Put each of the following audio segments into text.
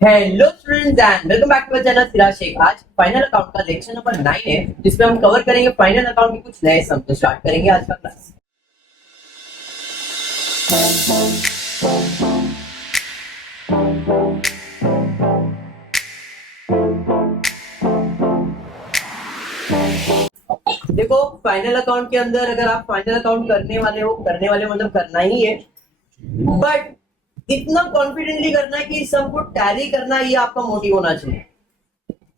Hello students and welcome back to our channel Siraj Shaikh. आज final account का lecture number 9 है, जिसमें हम कवर करेंगे फाइनल अकाउंट के कुछ नए सम। तो स्टार्ट करेंगे आज का क्लास। देखो, फाइनल अकाउंट के अंदर अगर आप फाइनल अकाउंट करने वाले मतलब करना ही है, बट इतना कॉन्फिडेंटली करना है कि इस सम को टैली करना, ये आपका मोटिव होना चाहिए।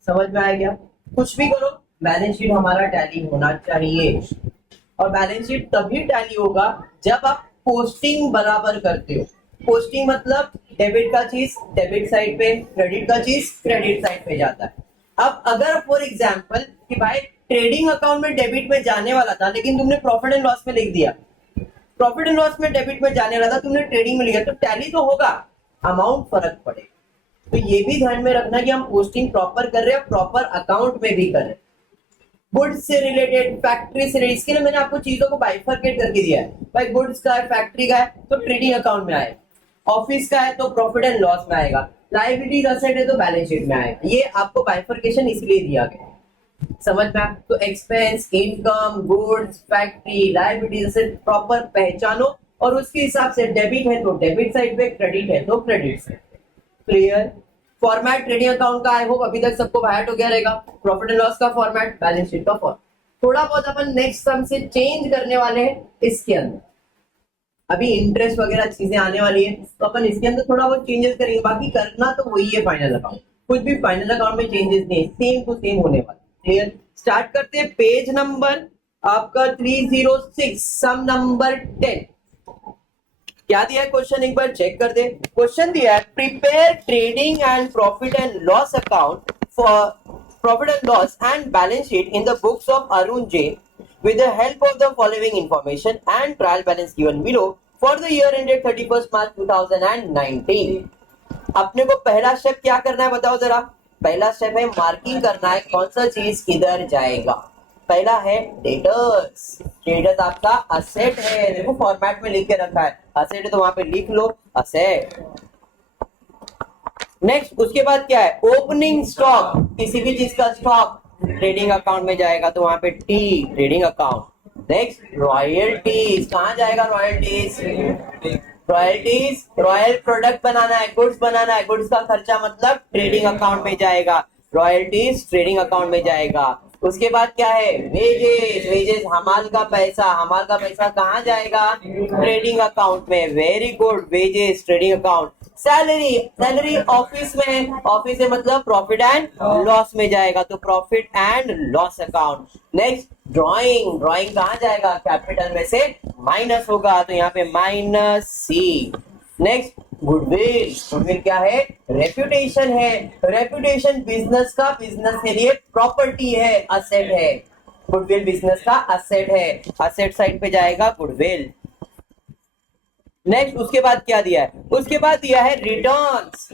समझ में आया क्या? कुछ भी करो, बैलेंस शीट हमारा टैली होना चाहिए। और बैलेंस शीट तभी टैली होगा जब आप पोस्टिंग बराबर करते हो। पोस्टिंग मतलब डेबिट का चीज डेबिट साइड पे, क्रेडिट का चीज क्रेडिट साइड पे जाता है। अब अगर फॉर एग्जांपल कि भाई ट्रेडिंग अकाउंट में डेबिट में जाने वाला था, लेकिन तुमने प्रॉफिट एंड लॉस में लिख दिया, प्रॉफिट एंड लॉस में डेबिट में जाने वाला था, तुमने ट्रेडिंग में लिखा, तो टैली तो होगा, अमाउंट फर्क पड़ेगा। तो ये भी ध्यान में रखना कि हम पोस्टिंग प्रॉपर कर रहे हैं, प्रॉपर अकाउंट में भी कर रहे हैं। गुड्स से रिलेटेड, फैक्ट्री से रिलेटेड, इसके लिए मैंने आपको चीजों को बाइफरकेट करके दिया है। भाई गुड्स का है, फैक्ट्री का है तो ट्रेडिंग अकाउंट में आएगा, ऑफिस का है तो प्रॉफिट एंड लॉस में आएगा, लायबिलिटीज असेट है तो बैलेंस शीट में आएगा। ये आपको बाइफरकेशन इसलिए दिया गया, समझ में आया? तो expense, income, goods, factory, liabilities asset proper पहचानो, और उसके हिसाब से डेबिट है तो डेबिट साइड पे, क्रेडिट है तो क्रेडिट साइड पे। क्लियर? फॉर्मेट ट्रेडिंग अकाउंट का आई होप अभी तक सबको बायट हो गया रहेगा। प्रॉफिट एंड लॉस का फॉर्मेट, बैलेंस शीट का फॉर्मेट। थोड़ा बहुत अपन नेक्स्ट सम से चेंज करने वाले हैं इसके अंदर। अभी इंटरेस्ट वगैरह चीजें आने वाली है, तो अपन इसके अंदर थोड़ा बहुत चेंजेस करेंगे, बाकी करना तो वही है फाइनल अकाउंट। कुछ भी फाइनल अकाउंट में चेंजेस नहीं है, सेम टू सेम होने वाला। क्लियर? स्टार्ट करते हैं। पेज नंबर आपका 306, सम नंबर 10। क्या दिया है क्वेश्चन, एक बार चेक कर दे। क्वेश्चन दिया है, prepare trading and profit and loss account for profit and loss and balance sheet in the books of Arun Jain with the help of the following information and trial balance given below for the year ended 31st March 2019। अपने को पहला step क्या करना है बताओ जरा। पहला step है मार्किंग करना है, कौन सा चीज किधर जाएगा। पहला है डेटर्स। डेटर्स आपका असेट है, देखो फॉर्मेट में लिख के रखा है, असेट है तो वहां पे लिख लो असेट। नेक्स्ट उसके बाद क्या है, ओपनिंग स्टॉक, किसी भी चीज का स्टॉक ट्रेडिंग अकाउंट में जाएगा तो वहां पे T, trading account. Next royalties, कहां जाएगा रॉयल्टीज? रॉयल्टीज, रॉयल प्रोडक्ट बनाना है, गुड्स बनाना है, गुड्स का खर्चा मतलब ट्रेडिंग अकाउंट में जाएगा, रॉयल्टीज ट्रेडिंग अकाउंट में जाएगा। उसके बाद क्या है, वेजेस। वेजेस हमाल का पैसा, हमाल का पैसा कहां जाएगा? ट्रेडिंग अकाउंट में। Very good, wages trading account. Salary, salary office में, ऑफिस में मतलब प्रॉफिट एंड लॉस में जाएगा तो profit and loss account. Next drawing, drawing कहां जाएगा? कैपिटल में से माइनस होगा तो यहाँ पे माइनस सी। नेक्स्ट गुडविल, गुडविल क्या है? रेप्यूटेशन है, रेप्यूटेशन बिजनेस का, बिजनेस के लिए प्रॉपर्टी है, असेट है। गुडविल बिजनेस का असेट है, असेट साइड पे जाएगा गुडविल। नेक्स्ट उसके बाद क्या दिया है? उसके बाद दिया है रिटर्न्स।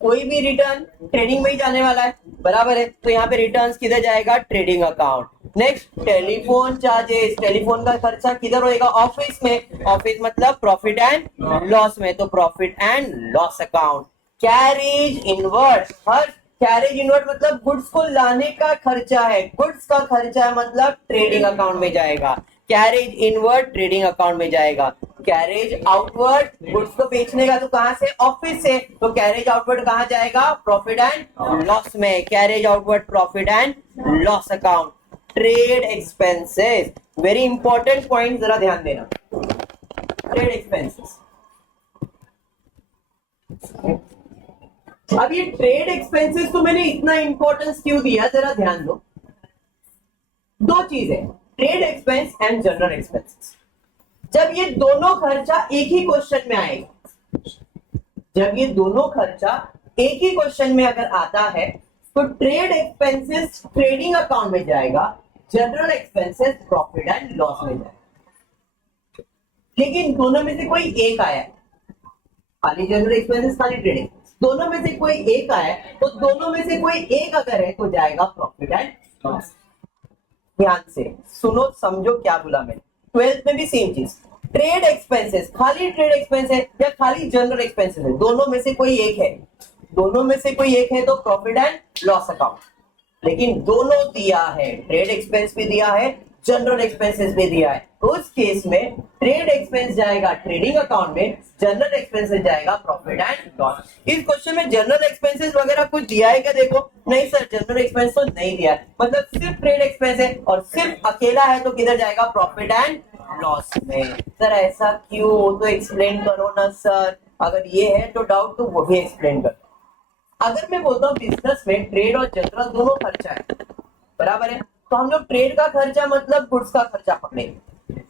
कोई भी रिटर्न ट्रेडिंग में ही जाने वाला है, बराबर है, तो यहाँ पे रिटर्न्स किधर जाएगा? Trading account. Next telephone charges, telephone का खर्चा किधर होएगा? ऑफिस में, ऑफिस मतलब प्रॉफिट एंड लॉस में तो profit and loss account. Carriage inward, her carriage inward मतलब गुड्स को लाने का खर्चा है, गुड्स का खर्चा मतलब ट्रेडिंग अकाउंट में जाएगा। कैरेज इनवर्ट ट्रेडिंग अकाउंट में जाएगा। कैरेज आउटवर्ड, गुड्स को बेचने का तो कहां से? ऑफिस से, तो कैरेज आउटवर्ड कहां जाएगा? प्रॉफिट एंड लॉस में। Carriage outward profit and loss account. Trade expenses, very important point, जरा ध्यान देना। ट्रेड एक्सपेंसेस, अब ये ट्रेड एक्सपेंसेस को मैंने इतना इंपॉर्टेंस क्यों दिया, जरा ध्यान दो। दो चीजें, trade expense and general expenses. जब ये दोनों खर्चा एक ही क्वेश्चन में आएगा, जब ये दोनों खर्चा एक ही क्वेश्चन में अगर आता है तो ट्रेड एक्सपेंसेस ट्रेडिंग अकाउंट में जाएगा, general expenses profit and loss में जाएगा। लेकिन दोनों में से कोई एक आया, खाली जनरल एक्सपेंसेस खाली ट्रेडिंग, दोनों में से कोई एक आया, तो दोनों में से कोई एक अगर है तो जाएगा प्रॉफिट एंड लॉस। ध्यान से सुनो, समझो क्या बोला मैंने। 12th में भी सेम चीज, ट्रेड एक्सपेंसेस, खाली ट्रेड एक्सपेंस है या खाली जनरल एक्सपेंसेस है, दोनों में से कोई एक है। दोनों में से कोई एक है तो प्रॉफिट एंड लॉस अकाउंट, लेकिन दोनों दिया है, ट्रेड एक्सपेंस भी दिया है, जनरल एक्सपेंसेस भी दिया है। उस केस में ट्रेड एक्सपेंस जाएगा ट्रेडिंग अकाउंट में, जनरल एक्सपेंसेस जाएगा प्रॉफिट एंड लॉस। इस क्वेश्चन में जनरल एक्सपेंसेस वगैरह कुछ दिया है क्या? देखो नहीं सर, जनरल एक्सपेंस तो नहीं दिया है, मतलब सिर्फ ट्रेड एक्सपेंस है और सिर्फ अकेला है तो किधर जाएगा? प्रॉफिट एंड लॉस में। सर ऐसा क्यों? तो एक्सप्लेन करो ना सर, अगर ये है तो डाउट तो वो भी एक्सप्लेन करो। अगर मैं बोलता हूँ बिजनेस में ट्रेड और जनरल दोनों खर्चा है, बराबर है, तो हम लोग ट्रेड का खर्चा मतलब गुड्स का खर्चा पकड़ेंगे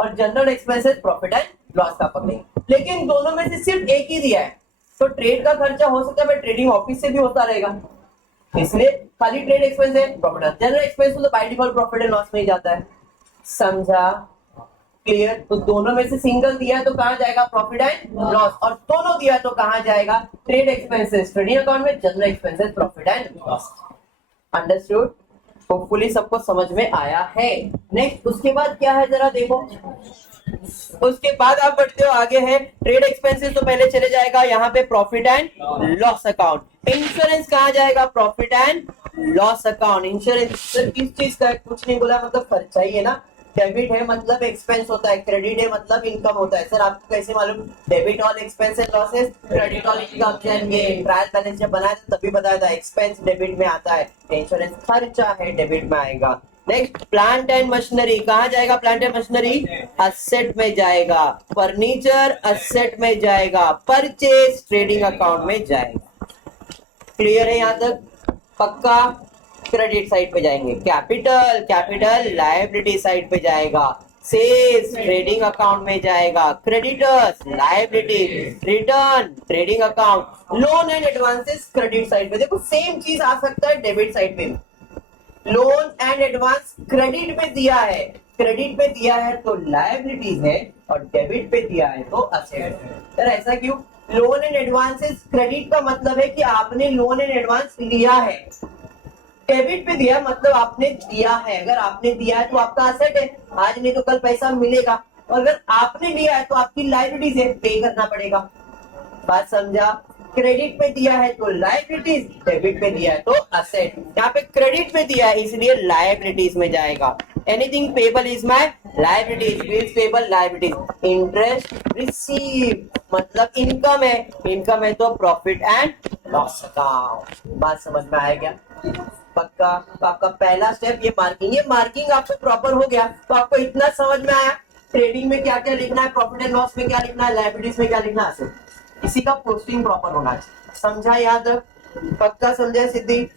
और general expenses profit and loss का पकड़ेंगे। लेकिन दोनों में से सिर्फ एक ही दिया है, तो ट्रेड का खर्चा हो सकता है ट्रेडिंग ऑफिस से भी होता रहेगा, इसलिए खाली ट्रेड एक्सपेंस है प्रॉफिट एंड जनरल एक्सपेंस तो by default profit and loss में ही जाता है। समझा? क्लियर? तो दोनों में से सिंगल दिया है तो कहां जाएगा? प्रॉफिट एंड लॉस, और दोनों दिया तो कहां जाएगा? ट्रेड एक्सपेंसेस ट्रेडिंग अकाउंट में, general expenses profit and loss. Understood? Hopefully सबको समझ में आया है। नेक्स्ट उसके बाद क्या है जरा देखो, उसके बाद आप बढ़ते हो आगे है ट्रेड एक्सपेंसेस, तो पहले चले जाएगा यहाँ पे profit and loss account. Insurance कहाँ जाएगा? Profit and loss account. Insurance sir किस चीज का है? कुछ नहीं बोला, मतलब खर्चा ही है ना। डेबिट है मतलब एक्सपेंस होता है, क्रेडिट है मतलब इनकम होता है। सर आपको कैसे मालूम? Debit all expense and losses, credit all income and gain. Trial balance जब बनाया था तभी बताया था एक्सपेंस डेबिट में आता है, इंश्योरेंस खर्चा है डेबिट में आएगा। नेक्स्ट प्लांट एंड मशीनरी कहाँ जाएगा? प्लांट एंड मशीनरी असेट में जाएगा, फर्नीचर असेट में जाएगा, परचेज ट्रेडिंग अकाउंट में जाएगा। क्लियर है यहाँ तक? पक्का? क्रेडिट साइड पे जाएंगे, कैपिटल कैपिटल लायबिलिटी साइड पे जाएगा, सेल्स ट्रेडिंग अकाउंट में जाएगा, creditors liability, return trading account, loan and advances credit side पे। देखो सेम चीज आ सकता है डेबिट साइड पे। लोन एंड एडवांस क्रेडिट पे दिया है, क्रेडिट पे दिया है तो लायबिलिटीज है, और डेबिट पे दिया है तो असेट है। सर ऐसा क्यों? लोन एंड एडवांसेस क्रेडिट का मतलब है कि आपने लोन एंड एडवांस लिया है, डेबिट पे दिया मतलब आपने दिया है। अगर आपने दिया है तो आपका असेट है, आज नहीं तो कल पैसा मिलेगा, और अगर आपने लिया है तो आपकी लायबिलिटीज है, पे करना पड़ेगा। बात समझा? क्रेडिट पे दिया है तो लायबिलिटीज, डेबिट पे दिया है तो असेट। यहाँ पे क्रेडिट पे दिया है इसलिए लायबिलिटीज में जाएगा। Anything payable is my liabilities, bills payable liabilities. Interest receive मतलब इनकम है, इनकम है तो प्रॉफिट एंड लॉस अकाउंट। बात समझ में आया क्या? पक्का? तो आपका पहला स्टेप ये मार्किंग आपको प्रॉपर हो गया तो आपको इतना समझ में आया ट्रेडिंग में क्या क्या लिखना है, प्रॉफिट एंड लॉस में क्या लिखना है, लायबिलिटीज में क्या लिखना है, इसी का पोस्टिंग प्रॉपर होना चाहिए। समझा? याद रख, पक्का समझा सिद्धि?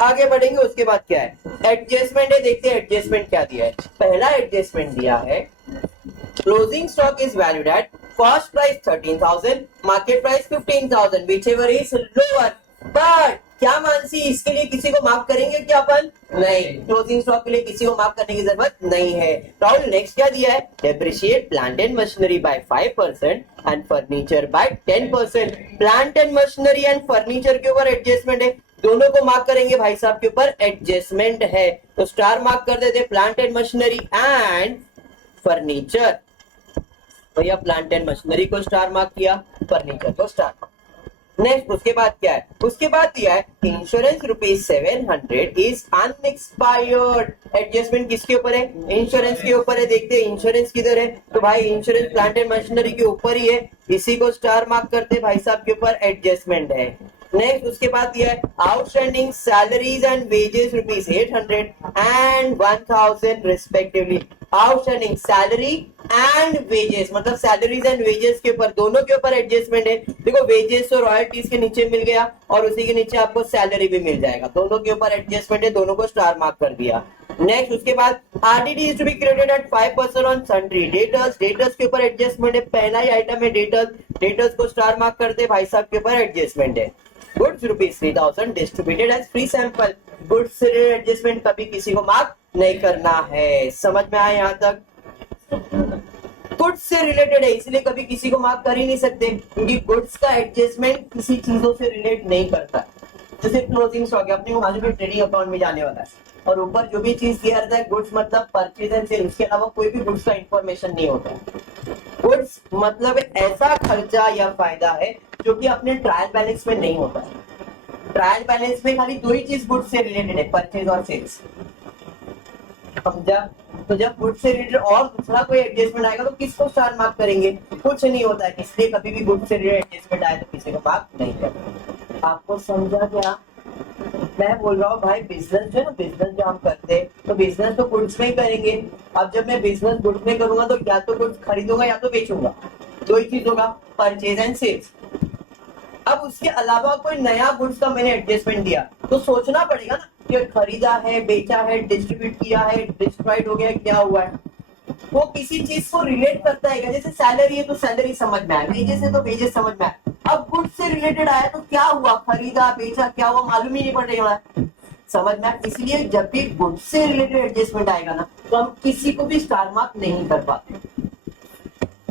आगे बढ़ेंगे। उसके बाद क्या है? एडजस्टमेंट है। देखते हैं एडजस्टमेंट क्या दिया है। पहला एडजस्टमेंट दिया है closing stock is valued at cost price 13,000, market price 15,000, whichever is lower। But क्या मानसी इसके लिए किसी को मार्क करेंगे क्या अपन? नहीं, क्लोजिंग स्टॉक के लिए किसी को मार्क करने की जरूरत नहीं है। राहुल नेक्स्ट क्या दिया है? Depreciate plant and machinery by 5% and furniture by 10%। Plant and machinery and furniture के ऊपर एडजस्टमेंट है, दोनों को मार्क करेंगे भाई साहब के ऊपर एडजस्टमेंट है, तो स्टार मार्क कर देते plant and machinery and furniture. भैया प्लांट एंड मशीनरी को स्टार मार्क किया, फर्नीचर को स्टार मार्क। नेक्स्ट उसके बाद क्या है? उसके बाद दिया है इंश्योरेंस ₹700 इज अनएक्सपायर्ड। एडजस्टमेंट किसके ऊपर है? इंश्योरेंस के ऊपर है। देखते हैं इंश्योरेंस किधर है, तो भाई इंश्योरेंस प्लांट एंड मशीनरी के ऊपर ही है, इसी को स्टार मार्क करते भाई साहब के ऊपर एडजस्टमेंट है। नेक्स्ट उसके बाद दिया है outstanding salaries and wages ₹800 and 1,000 respectively. Outstanding salary and wages मतलब सैलरीज एंड वेजेस के ऊपर, दोनों के ऊपर एडजस्टमेंट है। देखो वेजेस तो रॉयल्टीज के नीचे मिल गया और उसी के नीचे आपको सैलरी भी मिल जाएगा, दोनों के ऊपर एडजस्टमेंट है, दोनों को स्टार मार्क कर दिया। नेक्स्ट उसके बाद RDD is to be credited at 5% on sundry debtors. Debtors के ऊपर एडजस्टमेंट है, पहला ही आइटम है डेटर्स, डेटर्स को स्टार मार्क करते भाई साहब के ऊपर एडजस्टमेंट है। Goods ₹3,000 distributed as free sample. Goods से एडजस्टमेंट कभी किसी को मार्क नहीं करना है। समझ में आया यहाँ तक? गुड्स से रिलेटेड है इसलिए कभी किसी को मार्क कर ही नहीं सकते, क्योंकि गुड्स का एडजस्टमेंट किसी चीजों से रिलेट नहीं करता। जैसे क्लोजिंग स्टॉक अपने को मालूम है ट्रेडिंग अकाउंट में जाने वाला है, और ऊपर जो भी चीज दिया रहता है गुड्स मतलब परचेज एंड सेल, उसके अलावा कोई भी गुड्स का इंफॉर्मेशन नहीं होता है। गुड्स मतलब ऐसा खर्चा या फायदा है जो कि अपने ट्रायल बैलेंस में नहीं होता है। ट्रायल बैलेंस में खाली दो ही चीज गुड्स से रिलेटेड है, परचेज और सेल्स, समझा? तो जब गुड्स से रिलेटेड और दूसरा कोई एडजस्टमेंट आएगा तो किसको स्टार मार्क करेंगे? कुछ नहीं होता है, इसलिए कभी भी गुड्स से रिलेटेड एडजस्टमेंट आए तो किसी को मार्क नहीं करना। आपको समझा क्या? मैं बोल रहा हूँ भाई, बिजनेस जो है ना, बिजनेस जो हम करते हैं तो बिजनेस तो गुड्स में ही करेंगे। अब जब मैं बिजनेस गुड्स में करूंगा तो या तो गुड्स खरीदूंगा या तो बेचूंगा, दो ही चीज होगा, परचेज एंड सेल्स। अब उसके अलावा कोई नया गुड्स का मैंने एडजस्टमेंट दिया तो सोचना पड़ेगा ना कि खरीदा है, बेचा है, डिस्ट्रीब्यूट किया है, डिस्ट्रॉयड हो गया, क्या हुआ है। वो किसी चीज को रिलेट करता है, जैसे सैलरी है तो सैलरी समझ में आए, वेजेस है तो वेजेस समझ में आए। अब गुड्स से रिलेटेड आया तो क्या हुआ, खरीदा बेचा, क्या हुआ मालूम ही नहीं पड़ रहा है, समझ में आए। इसलिए जब भी गुड्स से रिलेटेड एडजस्टमेंट आएगा ना तो हम किसी को भी स्टार मार्क नहीं कर पाते।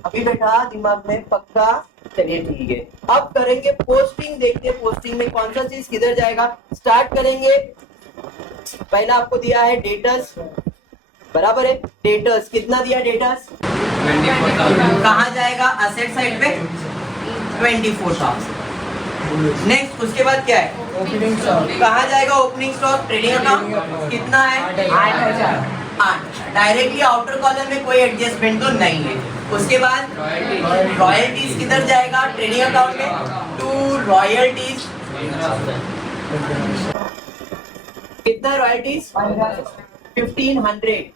अभी बैठा दिमाग में पक्का? चलिए ठीक है, अब करेंगे पोस्टिंग। देखते हैं पोस्टिंग में कौन सा चीज किधर जाएगा। स्टार्ट करेंगे, पहला आपको दिया है डेटर्स, बराबर है। डेटर्स कितना दिया? डेटर्स 24,000। कहाँ जाएगा? असेट साइड पे 24,000। नेक्स्ट उसके बाद क्या है? Opening stock. कहाँ जाएगा? Opening stock. ट्रेडिंग अकाउंट कितना है? 8। डायरेक्टली आउटर कॉलम में कोई एडजस्टमेंट तो नहीं है। उसके बाद रॉयल्टीज किधर जाएगा? ट्रेडिंग अकाउंट में टू रॉयल्टीज। कितना रॉयल्टीज? 1500।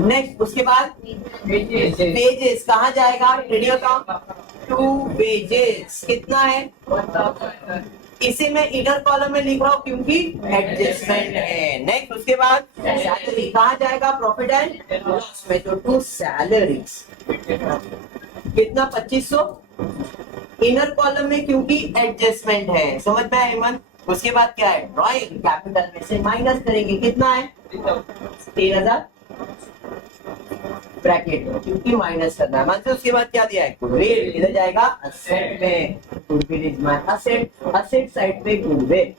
नेक्स्ट उसके बाद वेजेस कहाँ जाएगा? ट्रेडिंग अकाउंट टू वेजेस कितना है? इसे मैं इनर कॉलम में लिख रहा हूँ क्योंकि एडजस्टमेंट है। नेक्स्ट उसके बाद सैलरी कहाँ जाएगा? प्रॉफिट एंड लॉस में तो टू सैलरीज कितना? 2500 इनर कॉलम में क्योंकि एडजस्टमेंट है, समझ में आया मन? उसके बाद क्या है? ड्रॉइंग कैपिटल में से माइनस करेंगे, कितना है? 3000 ब्रैकेट क्योंकि माइनस करना है मन से। उसके बाद क्या दिया है? गुडविल इधर जाएगा असेट में, goodwill is my asset, asset side पे गुडविल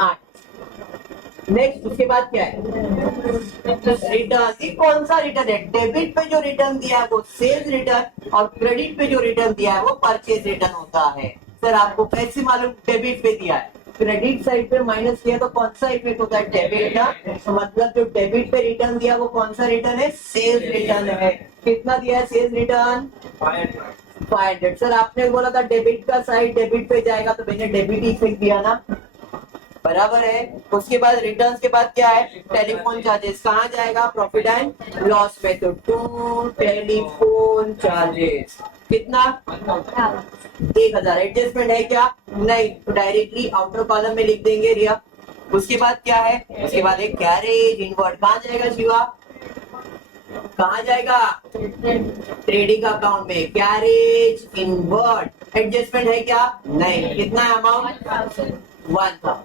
8। नेक्स्ट उसके बाद क्या है? रिटर्न। ये कौन सा रिटर्न है? डेबिट पे जो रिटर्न दिया है वो सेल्स रिटर्न और क्रेडिट पे जो रिटर्न दिया है वो परचेज रिटर्न होता है। सर आपको कैसे मालूम? डेबिट पे दिया है, क्रेडिट साइड पे माइनस किया तो कौन सा इफेक्ट होता है? डेबिट का। तो मतलब जो डेबिट पे रिटर्न दिया वो कौन सा रिटर्न है? सेल्स रिटर्न है। कितना दिया है सेल्स रिटर्न? 500। सर आपने बोला था डेबिट का साइड डेबिट पे जाएगा तो मैंने डेबिट इफेक्ट दिया ना, बराबर है। उसके बाद रिटर्न्स के बाद क्या है? टेलीफोन चार्जेस कहाँ जाएगा? प्रॉफिट एंड लॉस में तो टू टेलीफोन चार्जेस कितना? 1000। एडजस्टमेंट है क्या? नहीं, तो डायरेक्टली आउटर कॉलम में लिख देंगे रिया। उसके बाद क्या है? उसके बाद एक कैरेज इनवर्ड कहाँ जाएगा शिवा? कहाँ जाएगा? ट्रेडिंग अकाउंट में कैरेज इनवर्ड। एडजस्टमेंट है क्या? नहीं। कितना है अमाउंट? 1000।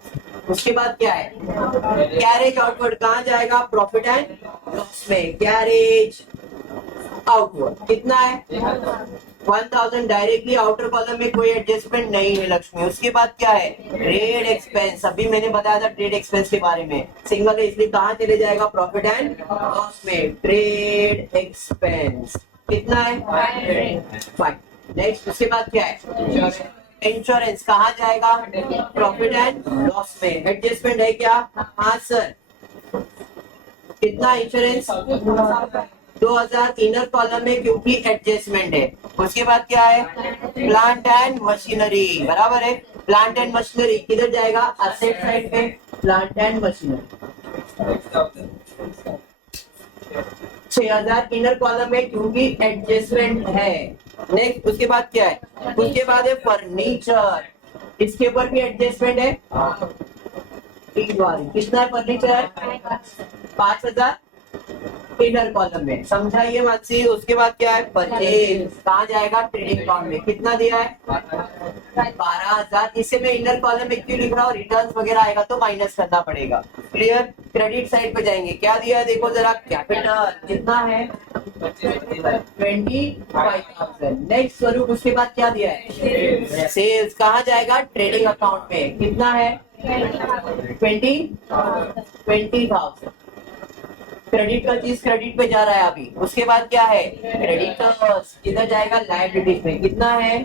उसके बाद क्या है? कैरेज आउटवर्ड कहाँ जाएगा? प्रॉफिट एंड लॉस में कैरेज आउटवर्ड कितना है? 1000। डायरेक्टली आउटर कॉलम में कोई एडजस्टमेंट नहीं है लक्ष्मी। उसके बाद क्या है? Trade expense. अभी मैंने बताया था ट्रेड एक्सपेंस के बारे में, सिंगल है इसलिए कहाँ चले जाएगा? प्रॉफिट एंड लॉस में ट्रेड एक्सपेंस कितना है? 5। नेक्स्ट उसके बाद क्या है? इंश्योरेंस कहाँ जाएगा? प्रॉफिट एंड लॉस में। एडजस्टमेंट है क्या? हाँ सर। कितना इंश्योरेंस? 2000 इनर कॉलम में क्योंकि एडजस्टमेंट है। उसके बाद क्या है? प्लांट एंड मशीनरी, बराबर है। प्लांट एंड मशीनरी किधर जाएगा? असेट साइड पे plant and machinery 6000 inner column में क्योंकि एडजस्टमेंट है। नेक्स्ट उसके बाद क्या है? उसके बाद है फर्नीचर, इसके ऊपर भी एडजस्टमेंट है। कितना है फर्नीचर? 5000 इनर कॉलम में, समझाइए मत सी। उसके बाद क्या है? परचेज कहाँ जाएगा? ट्रेडिंग अकाउंट में। कितना दिया है? 12000। इसे मैं इनर कॉलम में क्यों लिख रहा हूँ? रिटर्न्स वगैरह आएगा तो माइनस करना पड़ेगा। क्लियर? क्रेडिट साइड पे जाएंगे, क्या दिया है देखो जरा। कैपिटल कितना है? 25,000। नेक्स्ट स्वरूप उसके बाद क्या दिया है? सेल्स कहाँ जाएगा? ट्रेडिंग अकाउंट में। कितना है? 20,000। क्रेडिट का चीज क्रेडिट पे जा रहा है अभी। उसके बाद क्या है, क्रेडिटर्स किधर जाएगा, लायबिलिटीज में। कितना है,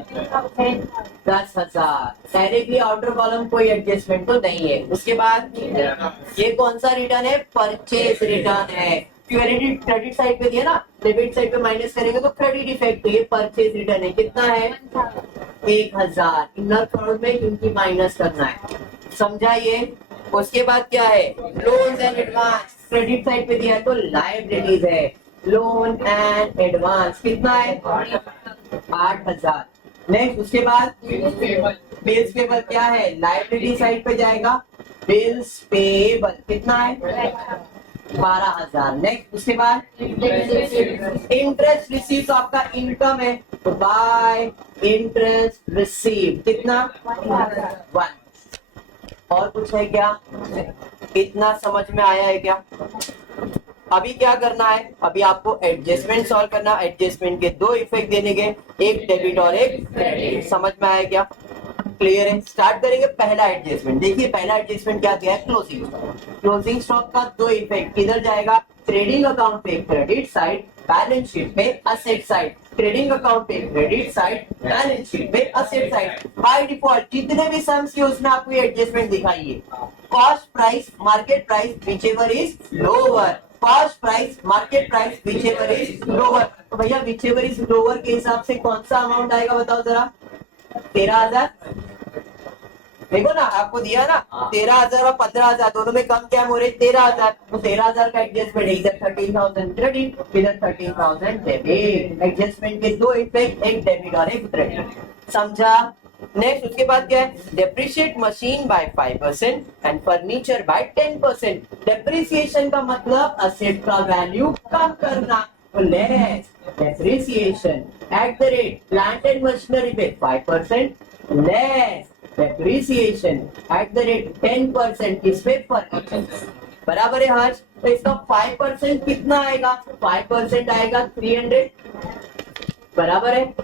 10,000। डायरेक्टली आउटर कॉलम कोई एडजस्टमेंट तो नहीं है। उसके बाद ये कौन सा रिटर्न है, परचेज रिटर्न है। क्रेडिट क्रेडिट साइड पे दिया ना, डेबिट साइड पे माइनस करेंगे तो क्रेडिट इफेक्ट। तो ये परचेज रिटर्न है। कितना है, 1,000। इनर कॉलम में क्योंकि माइनस करना है, समझा ये। उसके बाद क्या है, loans and advance. Credit side पे दिया है तो लायबिलिटीज है, लोन एंड एडवांस। कितना है, 8,000। नेक्स्ट उसके बाद बिल्स पेबल क्या है, लायबिलिटी साइड पे जाएगा, बिल्स पेबल। कितना है, 12,000। नेक्स्ट उसके बाद इंटरेस्ट रिसीव, तो आपका इनकम है, तो बाय इंटरेस्ट रिसीव। कितना, 1। और कुछ है क्या, इतना समझ में आया है क्या। अभी क्या करना है, अभी आपको एडजस्टमेंट सॉल्व करना। एडजस्टमेंट के दो इफेक्ट देने के, एक डेबिट और एक क्रेडिट। समझ में आया क्या, क्लियर है। स्टार्ट करेंगे पहला एडजस्टमेंट। देखिए पहला एडजस्टमेंट क्या दिया है, क्लोजिंग स्टॉक। क्लोजिंग स्टॉक का दो इफेक्ट किधर जाएगा, ट्रेडिंग अकाउंट पे क्रेडिट साइड, बैलेंस शीट पे असेट साइड। ट्रेडिंग अकाउंट पे क्रेडिट साइड, बैलेंस शीट पे असेट साइड। बाय डिफॉल्ट जितने भी सम्स के उसमें आपको ये एडजस्टमेंट दिखाई है। Cost price market price whichever is lower, cost price market price whichever is lower. तो भैया विचएवर इज लोअर के हिसाब से कौन सा अमाउंट आएगा बताओ जरा, 13,000। देखो ना आपको दिया ना, 13,000 और 15,000 दोनों में कम क्या हो रहे, 13,000। तो 13,000 का एडजस्टमेंट है, इधर 13,000 क्रेडिट, इधर 13,000 डेबिट। एडजस्टमेंट के दो इफेक्ट, एक डेबिट और एक क्रेडिट, समझा। नेक्स्ट उसके बाद क्या है, depreciate machine by 5% and furniture by 10%। Depreciation का मतलब असेट का वैल्यू कम करना, तो less depreciation at the rate plant and machinery पे 5%, less depreciation at the rate 10% किस पे, फर्नीचर। बराबर है हर्ष। तो इसका 5% कितना आएगा, 5% आएगा 300, बराबर है।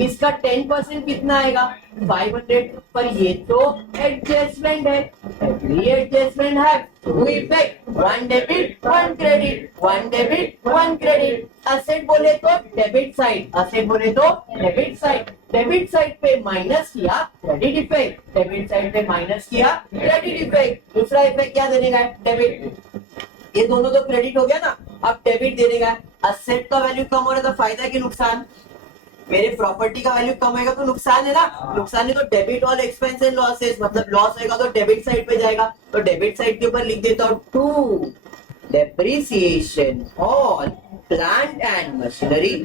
इसका 10% कितना आएगा, 500। पर ये तो एडजस्टमेंट है, एडजस्टमेंट है two effect, one debit one credit, one debit one credit. Asset बोले तो डेबिट साइड, असेट बोले तो डेबिट साइड। डेबिट साइड पे माइनस किया क्रेडिट इफेक्ट, डेबिट साइड पे माइनस किया क्रेडिट इफेक्ट। दूसरा इफेक्ट क्या देने का, डेबिट। ये दोनों तो क्रेडिट हो गया ना, अब डेबिट देने का। असेट का वैल्यू कम हो रहा है तो फायदा कि नुकसान, मेरे प्रॉपर्टी का वैल्यू कम होगा तो नुकसान है ना, नुकसान है। तो debit all expense and losses, मतलब लॉस होगा तो डेबिट साइड पे जाएगा, तो डेबिट साइड के ऊपर लिख देता हूँ to depreciation on plant and machinery,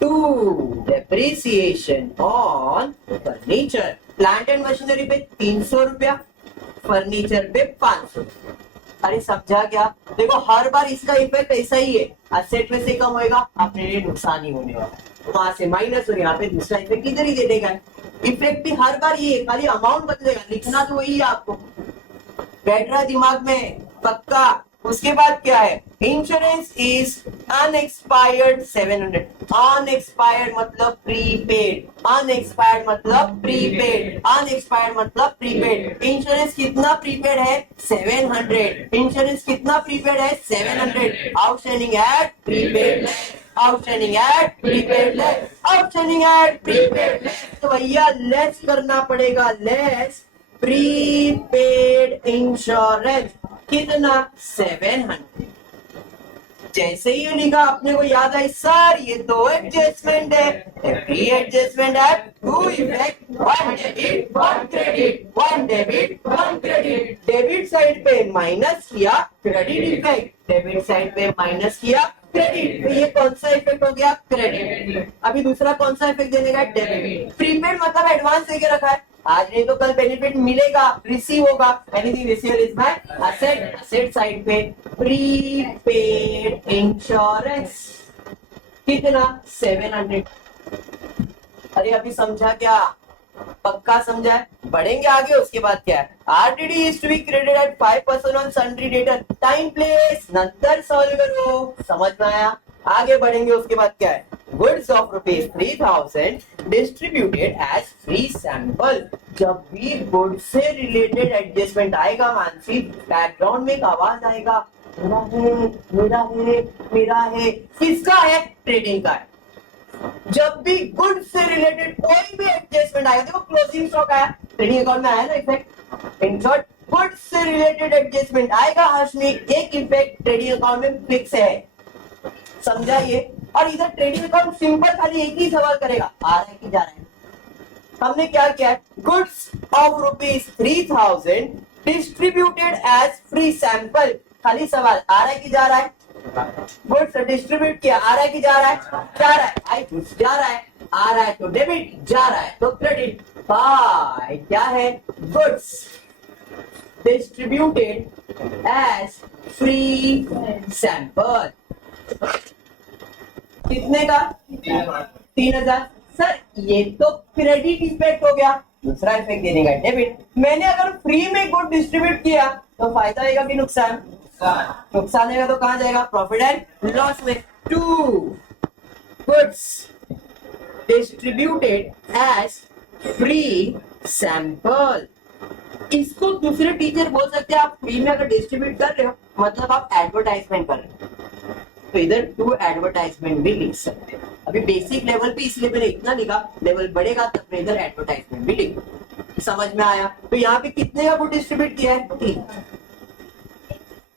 to depreciation on furniture. Plant and machinery पे 300 रुपया, फर्नीचर पे 500। अरे समझा क्या, देखो हर बार इसका इफेक्ट ऐसा ही है, असेट में से कम होएगा अपने लिए नुकसान ही होने वाला, वहां से माइनस और यहाँ पे दूसरा इफेक्ट इधर ही दे देगा। इफेक्ट भी हर बार ये, खाली अमाउंट बदलेगा, लिखना तो वही है आपको, बैठ रहा दिमाग में पक्का। उसके बाद क्या है, इंश्योरेंस इज अनएक्सपायर्ड 700। अनएक्सपायर्ड मतलब प्रीपेड, अनएक्सपायर्ड मतलब प्रीपेड, अनएक्सपायर्ड मतलब प्रीपेड। इंश्योरेंस कितना प्रीपेड है, 700। इंश्योरेंस कितना प्रीपेड है, 700। Outstanding at prepaid, outstanding at prepaid, outstanding at prepaid. तो भैया लेस करना पड़ेगा, लेस प्रीपेड इंश्योरेंस। कितना, 700। जैसे ही लिखा अपने को याद आई, सर ये तो एडजस्टमेंट है, प्री एडजस्टमेंट है, two effect, one debit one credit, one debit one credit. Debit side पे माइनस किया क्रेडिट इफेक्ट, डेबिट साइड पे माइनस किया क्रेडिट। तो ये कौन सा इफेक्ट हो गया, क्रेडिट। अभी दूसरा कौन सा इफेक्ट देने का, डेबिट। प्रीपेड मतलब एडवांस देके रखा है, आज नहीं तो कल बेनिफिट मिलेगा, रिसीव होगा। Anything receive is my asset, asset side पे प्रीपेड इंश्योरेंस। कितना, 700। अरे अभी समझा क्या, पक्का समझा है। बढ़ेंगे आगे, उसके बाद क्या है, RTD is to be credited at 5% on sundry debtor. Time place नंतर सॉल्व करो, समझ में आया। आगे बढ़ेंगे, उसके बाद क्या है, goods of ₹3,000 distributed as free sample. जब भी गुड्स से रिलेटेड एडजस्टमेंट आएगा मानसी, बैकग्राउंड में एक आवाज आएगा, मेरा है, मेरा है, मेरा है, किसका है? ट्रेडिंग का है। जब भी गुड से रिलेटेड कोई भी एडजस्टमेंट आएगा, देखो क्लोजिंग स्टॉक आया, ट्रेडिंग अकाउंट में आया ना इफेक्ट। इन शॉर्ट गुड से रिलेटेड एडजस्टमेंट आएगा हर्षनी, एक इफेक्ट ट्रेडिंग अकाउंट में फिक्स है, समझा ये? और इधर ट्रेडिंग अकाउंट सिंपल खाली एक ही सवाल करेगा, आ रहा है कि जा रहा है। हमने क्या किया? Goods of ₹3000 distributed as free sample, खाली सवाल आ रहा है कि जा रहा है? गुड्स डिस्ट्रीब्यूट किया, आ रहा है कि जा रहा है? जा रहा है। आई गुड्स जा रहा है, आ रहा है तो डेबिट, जा रहा है तो क्रेडिट। बाय क्या है? Goods distributed as free sample, कितने का? 3000। सर ये तो क्रेडिट इफेक्ट हो गया, दूसरा इफेक्ट देने का डेबिट। मैंने अगर फ्री में गुड डिस्ट्रीब्यूट किया तो फायदा होगा कि नुकसान? नुकसान होगा तो कहां जाएगा? प्रॉफिट एंड लॉस में। To goods distributed as free sample, इसको दूसरे टीचर बोल सकते हैं आप फ्री में अगर डिस्ट्रीब्यूट कर रहे हो मतलब आप एडवर्टाइजमेंट कर रहे हो, तो इधर टू एडवर्टाइजमेंट भी लिख सकते हैं। अभी बेसिक लेवल पे इसलिए मैंने इतना लिखा, लेवल बढ़ेगा तब मैं इधर एडवर्टाइजमेंट भी लिखूं। समझ में आया? तो यहाँ पे कितने का गुड डिस्ट्रीब्यूट किया है? 3।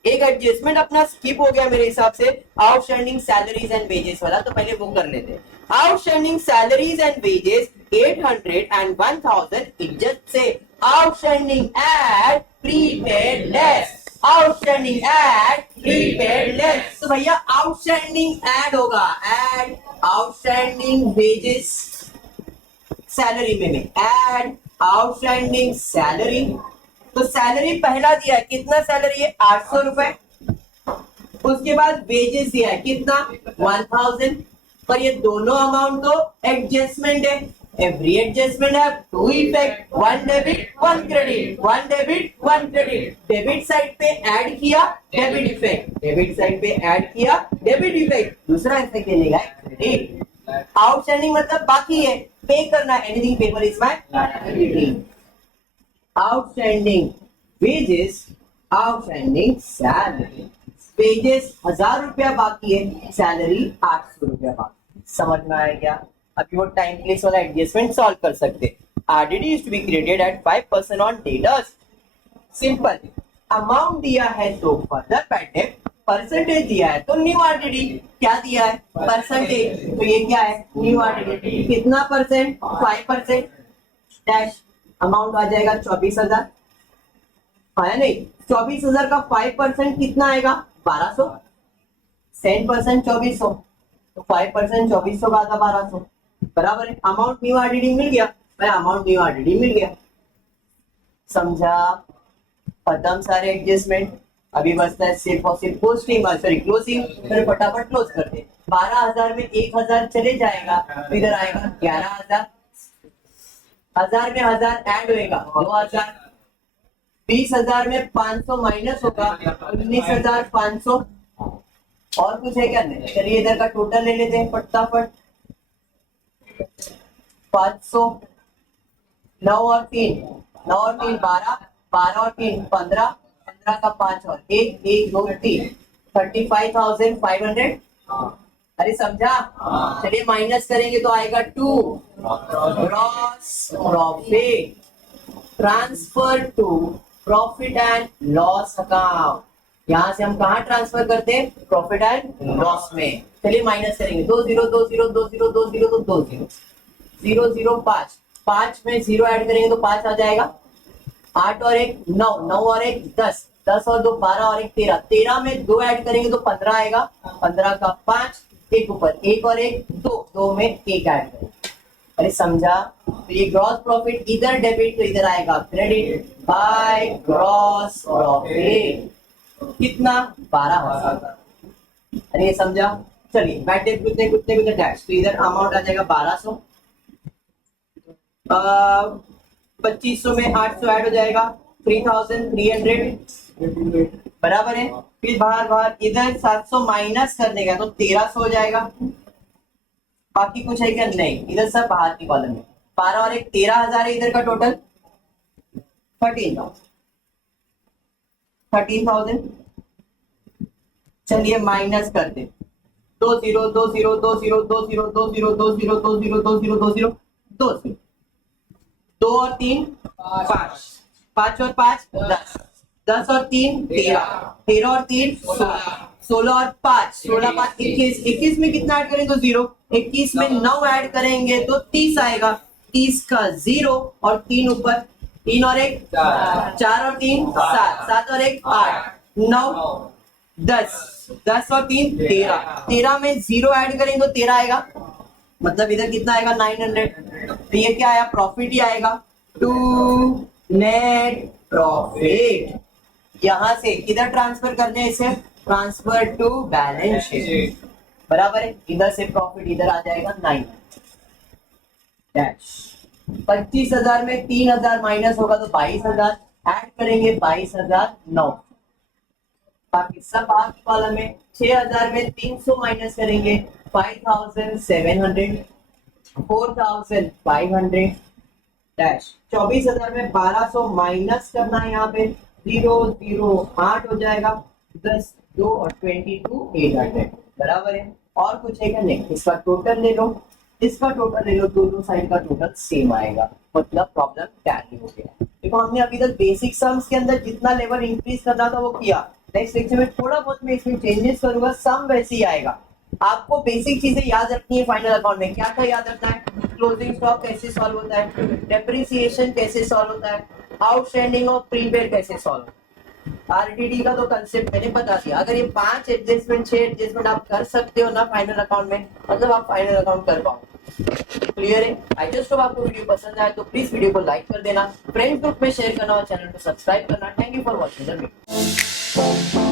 एक एडजस्टमेंट अपना स्किप हो गया मेरे हिसाब से, आउटस्टैंडिंग सैलरीज एंड वेजेस वाला, तो पहले वो कर लेते हैं। Outstanding salaries and wages 800 and 1000, इज्जत से outstanding at prepaid less, outstanding at prepaid less. तो भैया आउटस्टैंडिंग ऐड होगा, ऐड आउटस्टैंडिंग वेजेस सैलरी में ऐड आउटस्टैंडिंग सैलरी। तो सैलरी पहला दिया है, कितना सैलरी है? 800 रुपए। उसके बाद वेजेस दिया है कितना? 1000। पर ये दोनों अमाउंट तो एडजस्टमेंट है, एवरी एडजस्टमेंट है two effect, one debit one credit, one debit one credit. Debit side पे ऐड किया डेबिट इफेक्ट, डेबिट साइड पे ऐड किया डेबिट इफेक्ट, दूसरा इफेक्ट देगा क्रेडिट। आउटस्टैंडिंग मतलब बाकी है, पे करना, anything paper is my liability. Outstanding wages, outstanding salary, wages 1000 रुपया बाकी है, सैलरी 800 रुपया बाकी। समझ में आया क्या? अभी वो टाइम प्लेस वाला एडजस्टमेंट सॉल्व कर सकते। RDD is to be credited at 5% on debtors. Simple, amount दिया है तो फर्दर पैटेड, परसेंटेज दिया है तो न्यू आरडीडी। क्या दिया है? परसेंटेज, तो ये क्या है? New RDD. कितना परसेंट? 5%। डैश अमाउंट आ जाएगा 24,000, है नहीं? 24,000 का 5% कितना आएगा? 1200। 10% 2400, तो 5% 2400 का आता 1200, बराबर है। अमाउंट न्यू आरडीडी मिल गया भाई, अमाउंट न्यू आरडीडी मिल गया। समझा? खत्म सारे एडजस्टमेंट। अभी बचता है सिर्फ और सिर्फ पोस्टिंग, सॉरी क्लोजिंग। फिर फटाफट क्लोज करते। 12,000 में 1,000 चले जाएगा तो इधर आएगा 11,000। 1000 में 1000 ऐड होएगा 2000। 20,000 में 500 माइनस होगा 19,500। और कुछ है क्या? नहीं। चलिए इधर का टोटल ले लेते हैं फटाफट। 500, 9 और 3, 9 और 3 12, 12 और 3 15, 15 का 5 और 1, 1 2 3, 35,500। अरे समझा? चलिए माइनस करेंगे तो आएगा 2। Gross profit transfer to profit and loss account. यहां से हम कहा ट्रांसफर करते हैं? प्रॉफिट एंड लॉस में। चलिए माइनस करेंगे, 2 0 2 0 2 0 2 0 तो 2 0 0 0 5, 5 में 0 ऐड करेंगे तो 5 आ जाएगा। 8 और 1 9, 9 और 1 10, 10 और 2 12 और 1 13, 13 में 2 ऐड करेंगे तो 15 आएगा। 15 का 5, एक ऊपर 1 और 1 2, 2 में 1 ऐड करेंगे। अरे समझा? तो ये ग्रॉस प्रॉफिट इधर डेबिट तो इधर आएगा क्रेडिट बाय ग्रॉस प्रॉफिट। कितना? 12,000। अरे ये समझा? चलिए बैठे कितने कितने कितने टैक्स, तो इधर अमाउंट आ जाएगा 1200। 2500 में 800 ऐड हो जाएगा 3300, बराबर है। फिर बाहर बाहर इधर 700 माइनस करने का तो 1300 हो जाएगा। बाकी कुछ है क्या? नहीं, इधर सब बाहर की कॉलम में। 12 और 1 13,000 है इधर का टोटल। 13,000 चलिए माइनस कर दे, 2 0 2 0 2 0 2 0 2 0 2 0 2 0 2 0 2 0 2 0, 2 और 3 5, 5 और 5 10, 10 और 3 13, 13 और 3 16, 16 और 5 16 5 21, 21 में कितना ऐड करें तो 0, 21 में 9 ऐड करेंगे तो 30 आएगा, 30 का 0 और 3 ऊपर, 3 और 1 4 और 3 7, 7 और 1 8 9 10, 10 और 3 13, 13 में 0 ऐड करेंगे तो 13 आएगा, मतलब इधर कितना आएगा 900, तो ये क्या आया, प्रॉफिट ही आएगा, टू नेट प्रॉफिट। यहां से किधर ट्रांसफर करने हैं इसे, ट्रांसफर टू बैलेंस शीट, बराबर है, इधर से प्रॉफिट इधर आ जाएगा 9 डैश, 25,000 में 3,000 माइनस होगा तो 22,000 ऐड करेंगे, 22,009, बाकी सब आगे कॉलम में 6,000 में 300 माइनस करेंगे 5,700, 4,500 डैश, 24,000 में 1200 माइनस करना है, यहाँ पे 0 0 8 हो जाएगा, 10 2 और 22 800, बराबर है। और कुछ है क्या, नहीं, इसका टोटल ले लो, इसका टोटल ले लो, दोनों साइड का टोटल सेम आएगा, मतलब प्रॉब्लम टैली हो गया। देखो हमने अभी तक बेसिक सम्स के अंदर जितना लेवल इंक्रीज करना था वो किया, नेक्स्ट लेक्चर में थोड़ा बहुत मैं इसमें चेंजेस करूंगा, सम वैसे ही आएगा। आपको बेसिक चीजें याद रखनी है फाइनल अकाउंट में, क्या क्या याद रखना है, क्लोजिंग स्टॉक कैसे सॉल्व होता है, डेप्रिसिएशन कैसे सॉल्व होता है, आउटस्टैंडिंग और प्रीपेड कैसे सॉल्व होता है, आरटीडी का तो कंसेप्ट मैंने बता दिया। अगर ये 5 एडजस्टमेंट 6 एडजस्टमेंट आप कर सकते हो ना फाइनल अकाउंट में, मतलब आप फाइनल अकाउंट कर पाओ। क्लियर है? आई जस्ट होप आपको वीडियो पसंद आए तो प्लीज वीडियो को लाइक कर देना, फ्रेंड्स ग्रुप में शेयर करना और चैनल को सब्सक्राइब करना। Thank you for watching the video.